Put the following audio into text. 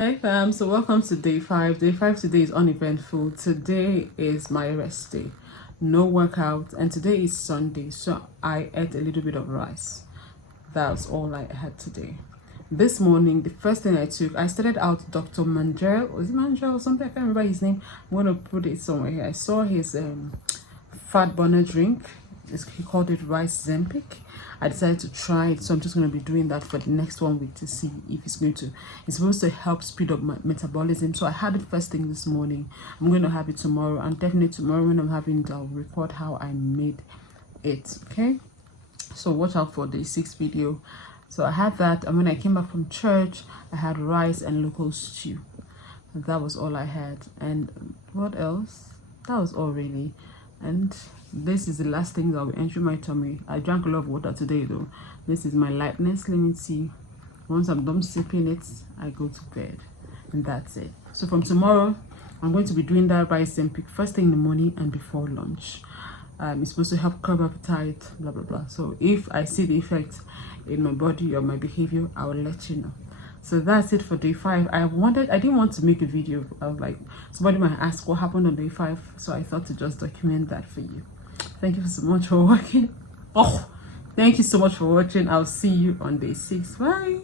Hi fam, so welcome to day 5. Day 5 today is uneventful. Today is my rest day. No workout, and today is Sunday, so I ate a little bit of rice. That's all I had today. This morning, the first thing I started out Dr. Mandrell. Was it Mandrell or something? I can't remember his name. I'm gonna put it somewhere here. I saw his fat burner drink. He called it rice Zempic. I decided to try it, so I'm just going to be doing that for the next 1 week to see if it's supposed to help speed up my metabolism. So I had it first thing this morning. I'm going to have it tomorrow, and definitely tomorrow when I'm having it, I'll record how I made it. Okay, so watch out for the 6th video. So I had that, and when I came back from church, I had rice and local stew. And that was all I had. And what else? That was all really. And this is the last thing that will enter my tummy. I drank a lot of water today though. This is my lightness. Let me see. Once I'm done sipping it, I go to bed, and that's it. So from tomorrow, I'm going to be doing that rice and pick first thing in the morning and before lunch. It's supposed to help curb appetite, blah blah blah. So if I see the effect in my body or my behavior, I will let you know. So that's it for day 5. I didn't want to make a video. I was like, somebody might ask what happened on day 5, so I thought to just document that for you. Thank you so much for watching. Thank you so much for watching. I'll see you on day 6. Bye.